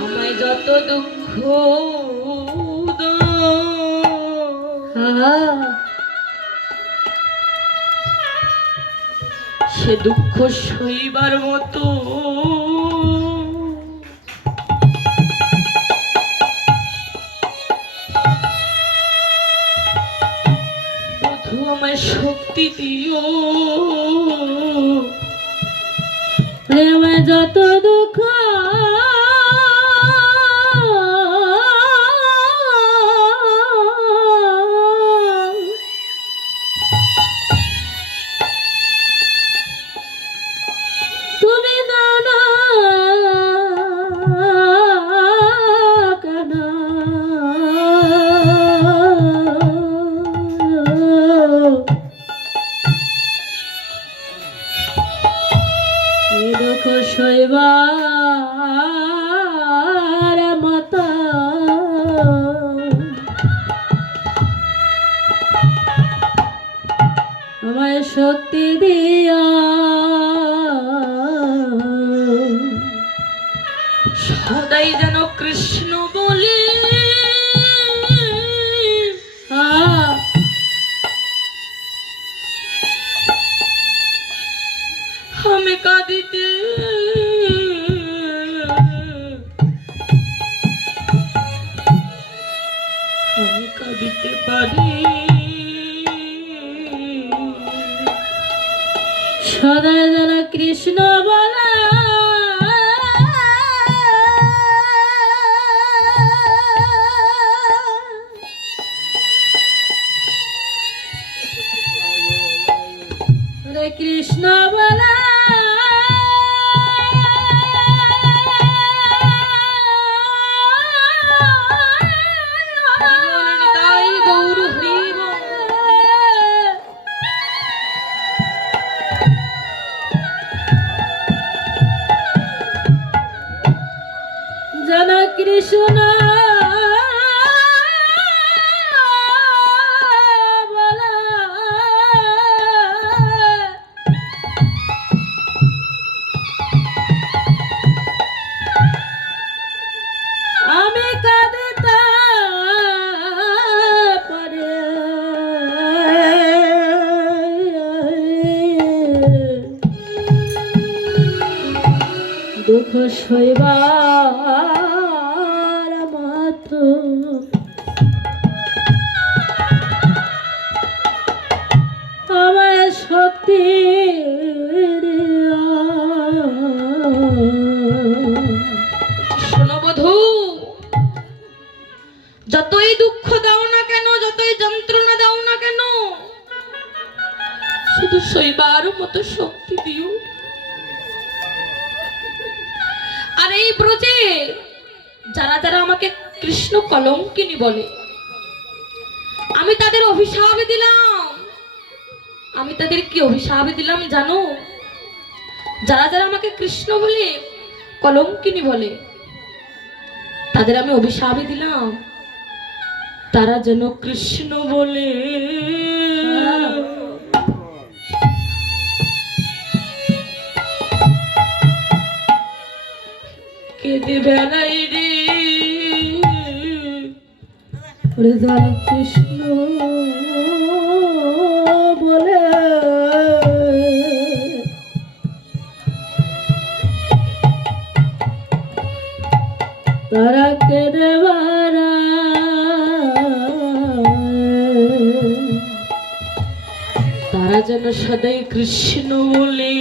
আমায় যত দুঃখ সে দুঃখ সইবার মতো। আমায় শক্তি দিও। যত দুঃখ কাঁদিতে। আমি কাঁদিতে পারি। সদা যারা কৃষ্ণ বলা কৃষ্ণ যতই দুঃখ দাও না কেন, যতই যন্ত্রণা দাও না কেন, শুধু মতো শক্তি দিও। আর এই ব্রজে যারা যারা আমাকে কৃষ্ণ কলঙ্কিনী বলে, আমি তাদের অভিশাপ দিলাম। আমি তাদের কি অভিশাপ দিলাম, জানো? যারা যারা আমাকে কৃষ্ণ বলে কলঙ্কিনী বলে, তাদের আমি অভিশাপই দিলাম। তারা যেন কৃষ্ণ বলে। রে। কৃষ্ণ তারা কেড়ে তারা যেন সদাই কৃষ্ণ বলে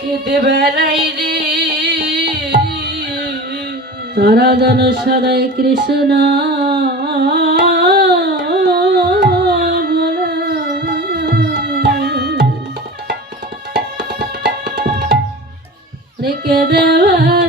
কেঁদে বেড়াই রে তারা যেন সদাই কৃষ্ণ রেখে দেওয়ার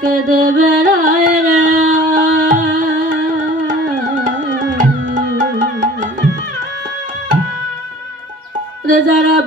কেঁদে বেড়ায় রে যারা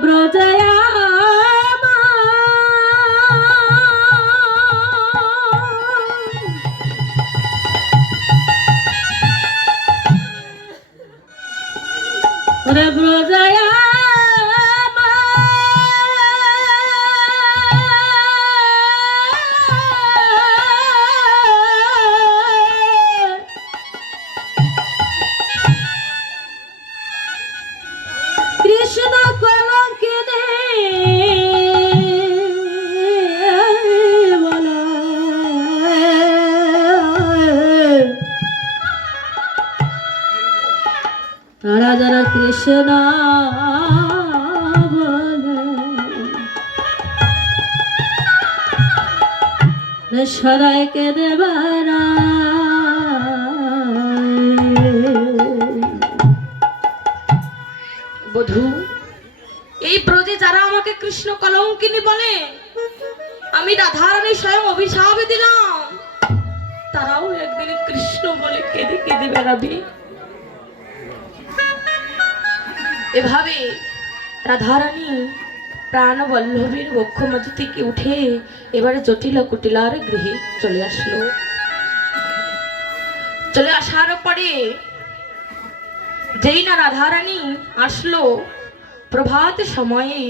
কৃষ্ণ বলে। সদাই কেঁদে বধু, এই ব্রজে যারা আমাকে কৃষ্ণ কলঙ্কিনী বলে, আমি রাধারানী স্বয়ং অভিশাপ দিলাম। তারাও একদিন কৃষ্ণ বলে কেঁদে কেঁদে বেড়াবে। এভাবে রাধারানী প্রাণবল্লভীর বক্ষমতি থেকে উঠে এবারে জটিল কুটিলার গৃহে চলে আসলো। চলে আসার পরে যেই না রাধারানী আসলো, প্রভাত সময়ে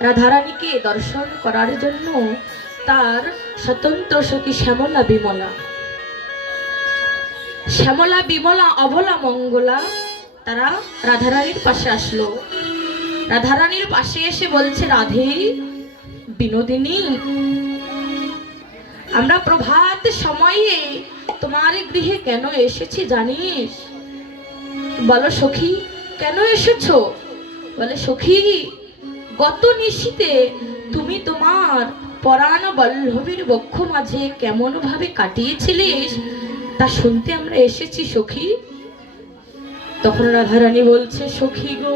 রাধারানীকে দর্শন করার জন্য তার স্বতন্ত্র সখী শ্যামলা বিমলা। শ্যামলা বিমলা অবলা মঙ্গলা তারা রাধারানীর পাশে আসলো। রাধারানীর পাশে এসে বলছে, রাধে, বিনোদিনী, আমরা প্রভাত সময়ে তোমার গৃহে কেন এসেছি জানিস? বলো সখী, কেন এসেছ? বলে, সখী, গত নিশীতে তুমি তোমার পরাণ বল্লভীর বক্ষ মাঝে কেমন ভাবে কাটিয়েছিলিস তা শুনতে আমরা এসেছি সখী। তখন রাধারানী বলছে, সখী গো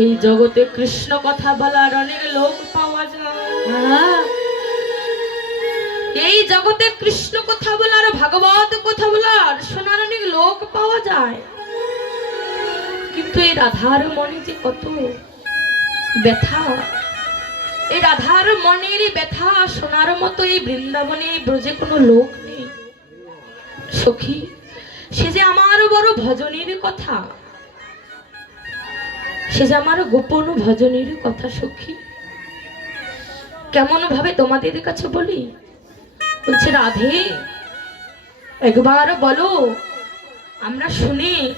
এই জগতে কৃষ্ণ কথা বলার অনেক লোক পাওয়া যায়। এই জগতে কৃষ্ণ কথা বলার, ভাগবত কথা বলার, শোনার অনেক লোক পাওয়া যায়। কিন্তু এই রাধার মনে যে কত ব্যথা, এই রাধার মনের ব্যথা শোনার মতো এই বৃন্দাবনে ব্রজে কোনো লোক সখী, সে যে আমার বড় ভজনের কথা। সে যে আমার গোপন ভজনের কথা সখী। কেমন ভাবে তোমাদের কাছে বলি? বলছে, রাধে, একবার বলো, আমরা শুনে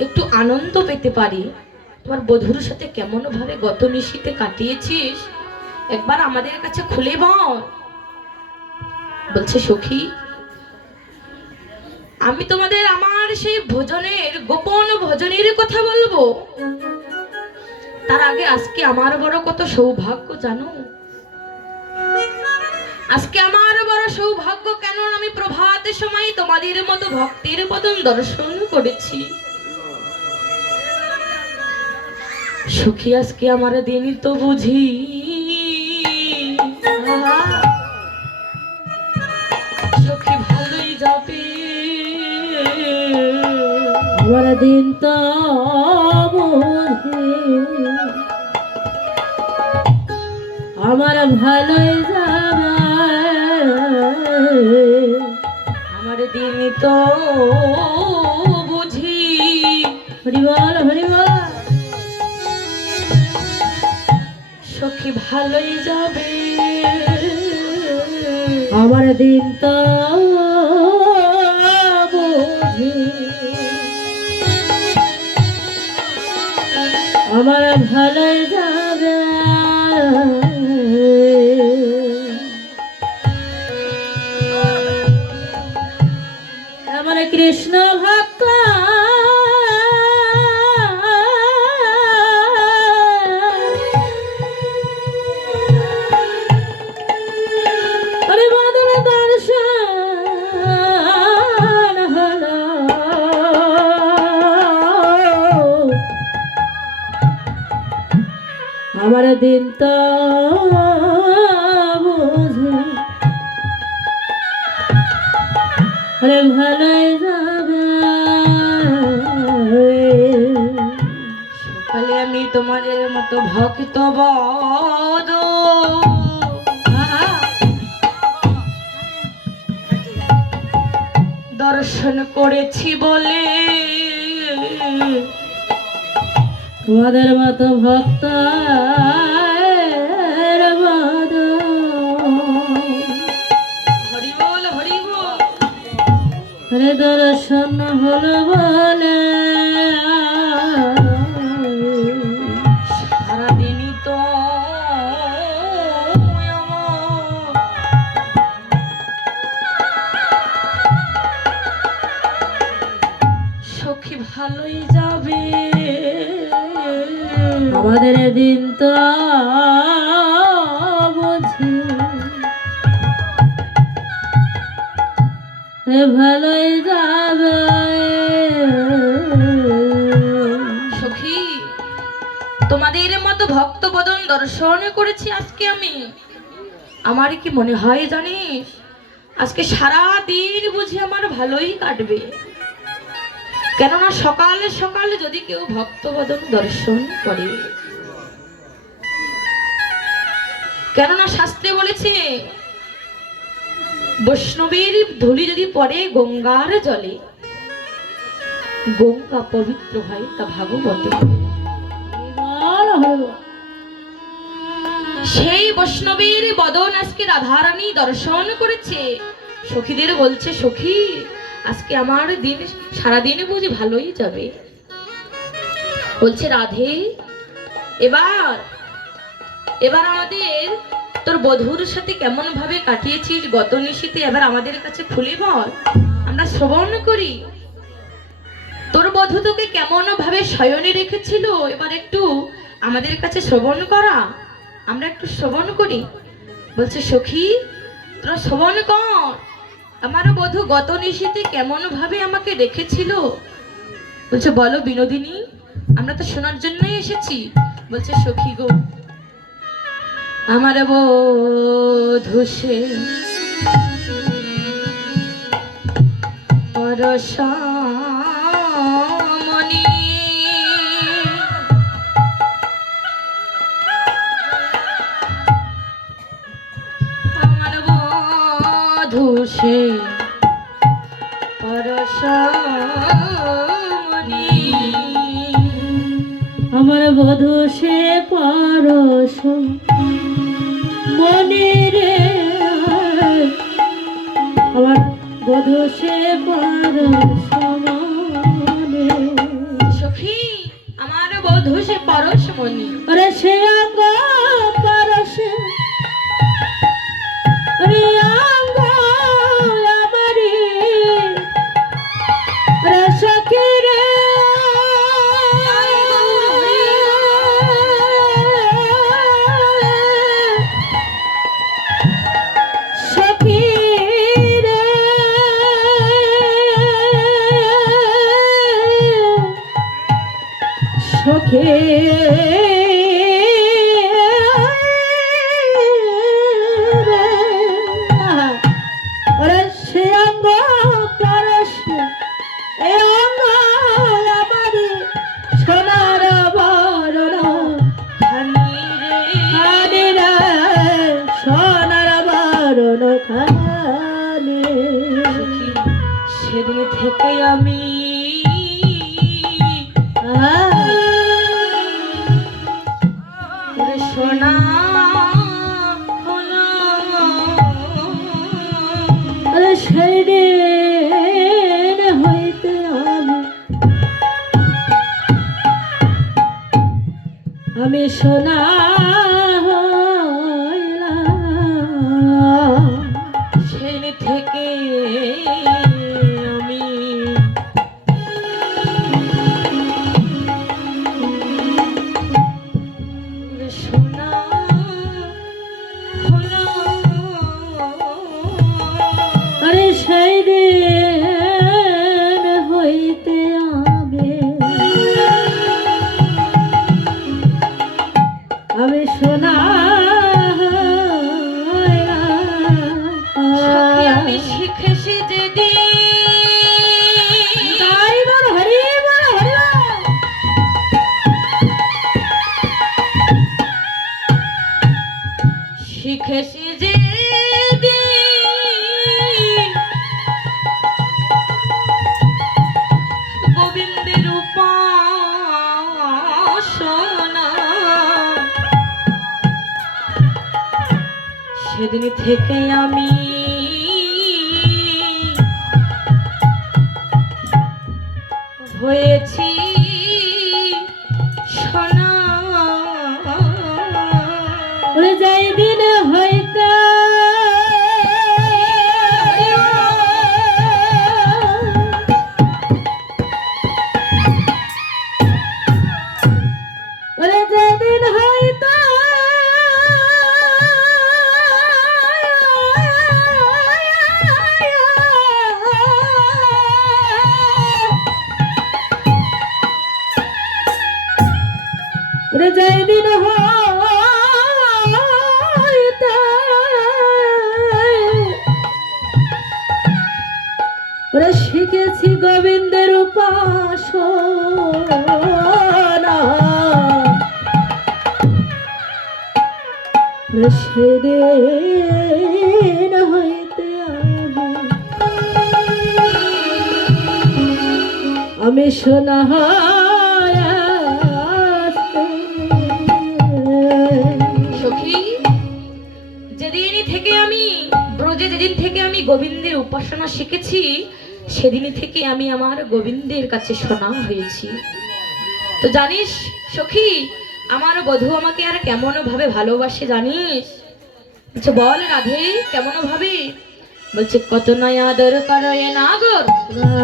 একটু আনন্দ পেতে পারি। তোমার বধুর সাথে কেমন ভাবে গত নিশিতে কাটিয়েছিস? একবার আমাদের কাছে খুলে বল। বলছে, সখী আমি তোমাদের আমার সেই ভোজনের, গোপন ভোজনের কথা বলব। তার আগে আজকে আমার বড় কত সৌভাগ্য, জানো? আজকে আমার বড় সৌভাগ্য কেন আমি প্রভাতের সময় তোমাদের মতো ভক্তের পদন দর্শন করেছি। সুখী আজকে আমার দিন তো বুঝি পরদিন তো আমার ভালোই যাবে। আমার দিন তো বুঝি। হরিবল হরিবল সখী ভালোই যাবে। আমার দিন তো বুঝি। আমার ভালোই যাবে আমার কৃষ্ণ? আমার দিন তো বুঝি। আরে ভালোই যাবে। সকালে আমি তোমাদের মতো ভক্ত বদ দর্শন করেছি বলে তোমাদের মতো ভক্ত দর্শন হলো বলে। ভালোই যাবে সখী, তোমাদের মতো ভক্ত বদন দর্শন করেছি আজকে আমি। আমার কি মনে হয় জানিস? আজকে সারা দিন বুঝি আমার ভালোই কাটবে। কেননা সকালে সকালে যদি কেউ ভক্ত বদন দর্শন করে। কেননা শাস্ত্রে বলেছে বৈষ্ণবীর ধুলি যদি পড়ে গঙ্গার জলে গঙ্গা পবিত্র হয় তা ভাগবতে। সেই বৈষ্ণবীর বদন আজকে রাধারানী দর্শন করেছে। সখীদের বলছে সখী আজকে আমার দিন সারাদিনে বুঝি ভালোই যাবে। বলছে রাধে এবার এবার আমাদের তোর বধুর সাথে কেমন ভাবে কাটিয়েছিস? গত নিশীতে এবার আমাদের কাছে খুলে বল। আমরা শ্রবণ করি। তোর বধু তোকে কেমন ভাবে শয়নে রেখেছিল? এবার একটু আমাদের কাছে শ্রবণ করা। আমরা একটু শ্রবণ করি। বলছে, সখী, তোরা শ্রবণ কর। আমার বধূ গত নিশীতে কেমন ভাবে আমাকে রেখেছিল? বলছে, বলো বিনোদিনী, আমরা তো শোনার জন্যই এসেছি। বলছে, সখী গো আমার বধূ সে পরশমণি। আমার বধূ সে পরশমণি। আমার বধূ সে পরশ মনে রে আমার বধূ সে পরশ মনে সখী আমার বধূ সে পরশমণি আরে সে অঙ্গ সখী, সেদিন থেকে আমি সোনা থেকে আমি হয়েছি সোনা। যাই আমি আমি শোনা সখী, যেদিনই থেকে আমি ব্রজে, যেদিন থেকে আমি গোবিন্দের উপাসনা শিখেছি, সেদিনই থেকে আমি আমার গোবিন্দের কাছে শোনা হয়েছি। তো জানিস সখী আমার বধু আমাকে আর কেমন ভাবে ভালোবাসে জানিস? বলছে বল রাধে কেমন ভাবে বলছে কত নয় আদর করো এ নাগর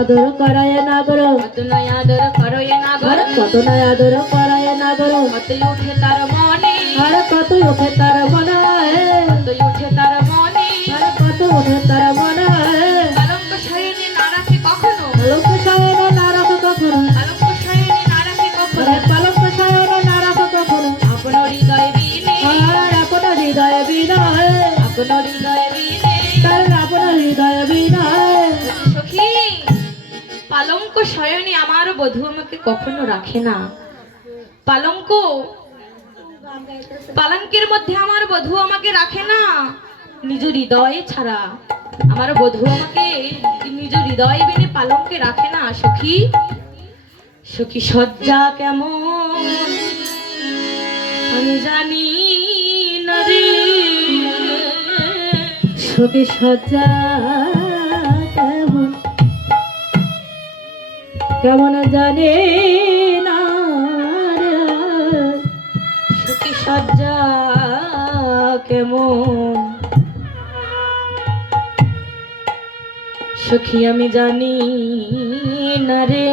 আদর করায় নাগর। কত নয় আদর করো এ নাগর কত নয় আদর করায় নাগর। কত উঠে তার মনে। আর কত উঠে তার মনে। বধূ আমাকে কখনো রাখে না। পালঙ্ক, পালঙ্কের মধ্যে আমার বধূ আমাকে রাখে না। নিজ হৃদয়ে ছাড়া। আমার বধূ আমাকে নিজ হৃদয় বেনে পালঙ্কে রাখে না। সখী সখী সজ্জা কেমন? আমি জানি না রে। সখী সজ্জা কেমন জানে না। সখী সজ্জা কেমন? সখী আমি জানি না রে।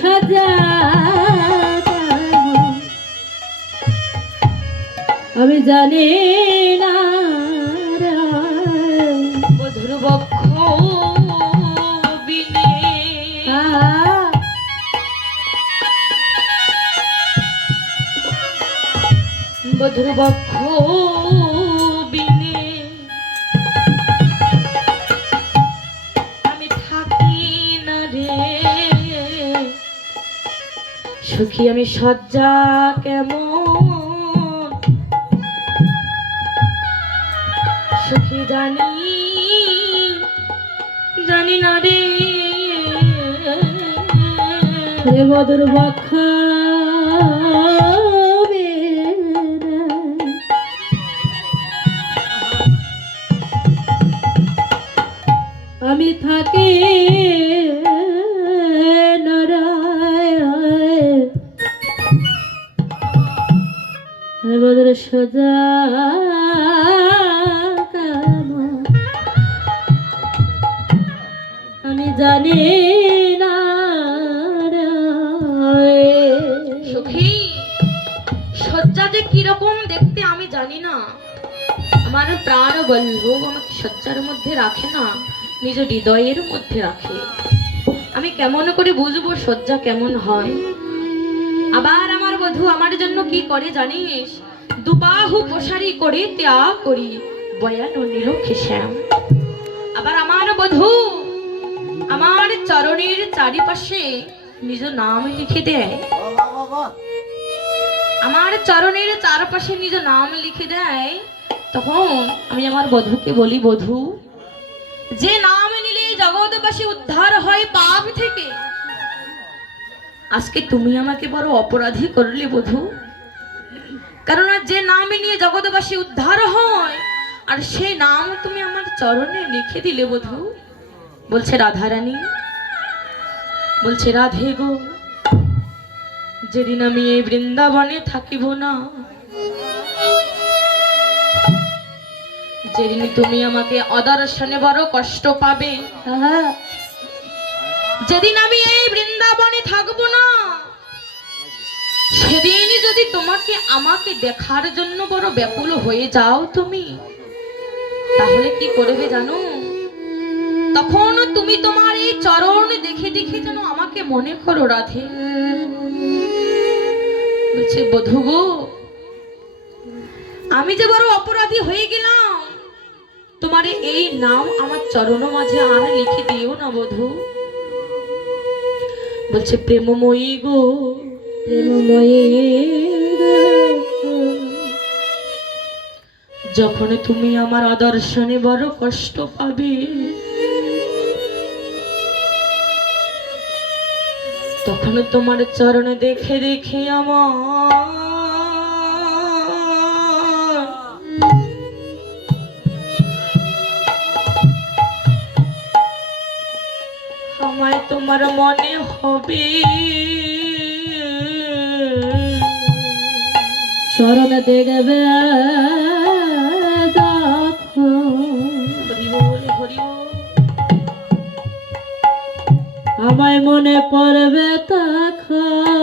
সজ্জা আমি জানি না বধুর বক্ষ বিনে আমি থাকি না রে। সুখী আমি সজ্জা কেমন? সুখী জানি জানি না রে। রে বক্ষ থাকি নরায় রে বদর সোজা? আমি জানি না। সখী যে কীরকম দেখতে আমি জানি না আমার প্রাণ বল্লভ আমাকে শয্যার মধ্যে রাখে না নিজ হৃদয়ের মধ্যে রাখে। আমি কেমন করে বুঝব শয্যা কেমন হয়? আবার আমার বধূ আমার জন্য কি করে জানিস? দুবাহু প্রসারী করে ত্যাগ করি আবার আমার বধূ আমার চরণের চারিপাশে নিজ নাম লিখে দেয়। আমার চরণের চারপাশে নিজ নাম লিখে দেয়। তখন আমি আমার বধুকে বলি, বধূ যে নাম নিলে জগৎবাসী উদ্ধার হয় পাপ থেকে। আজকে তুমি আমাকে বড় অপরাধী করলে বধূ। কারণ যে নাম নিয়ে জগৎবাসী উদ্ধার হয়, আর সেই নাম তুমি আমার চরণে লিখে দিলে বধূ। বলছে রাধারানী, বলছে রাধে গো, যেদিন আমি এই বৃন্দাবনে থাকিব না যেদিন তুমি আমাকে অদর্শনে বড় কষ্ট পাবে। যেদিন আমি এই বৃন্দাবনে থাকব না সেদিন যদি তোমাকে আমাকে দেখার জন্য বড় ব্যাকুল হয়ে যাও তুমি তাহলে কি করবে জানো? তখন তুমি তোমার এই চরণ দেখে দেখে যেন আমাকে মনে করো রাধে। বলছে বধু গো আমি যে বড় অপরাধী হয়ে গেলাম তোমার এই নাম আমার চরণ মাঝে আর লিখে দিও না বধু বলছে প্রেমময়ী গো প্রেমময়ী। যখন তুমি আমার আদর্শনে বড় কষ্ট পাবে তখন তোমার চরণে দেখে দেখে আমার তোমার মনে হবে। শরণ দেখবে আমায় মনে পড়বে তখন।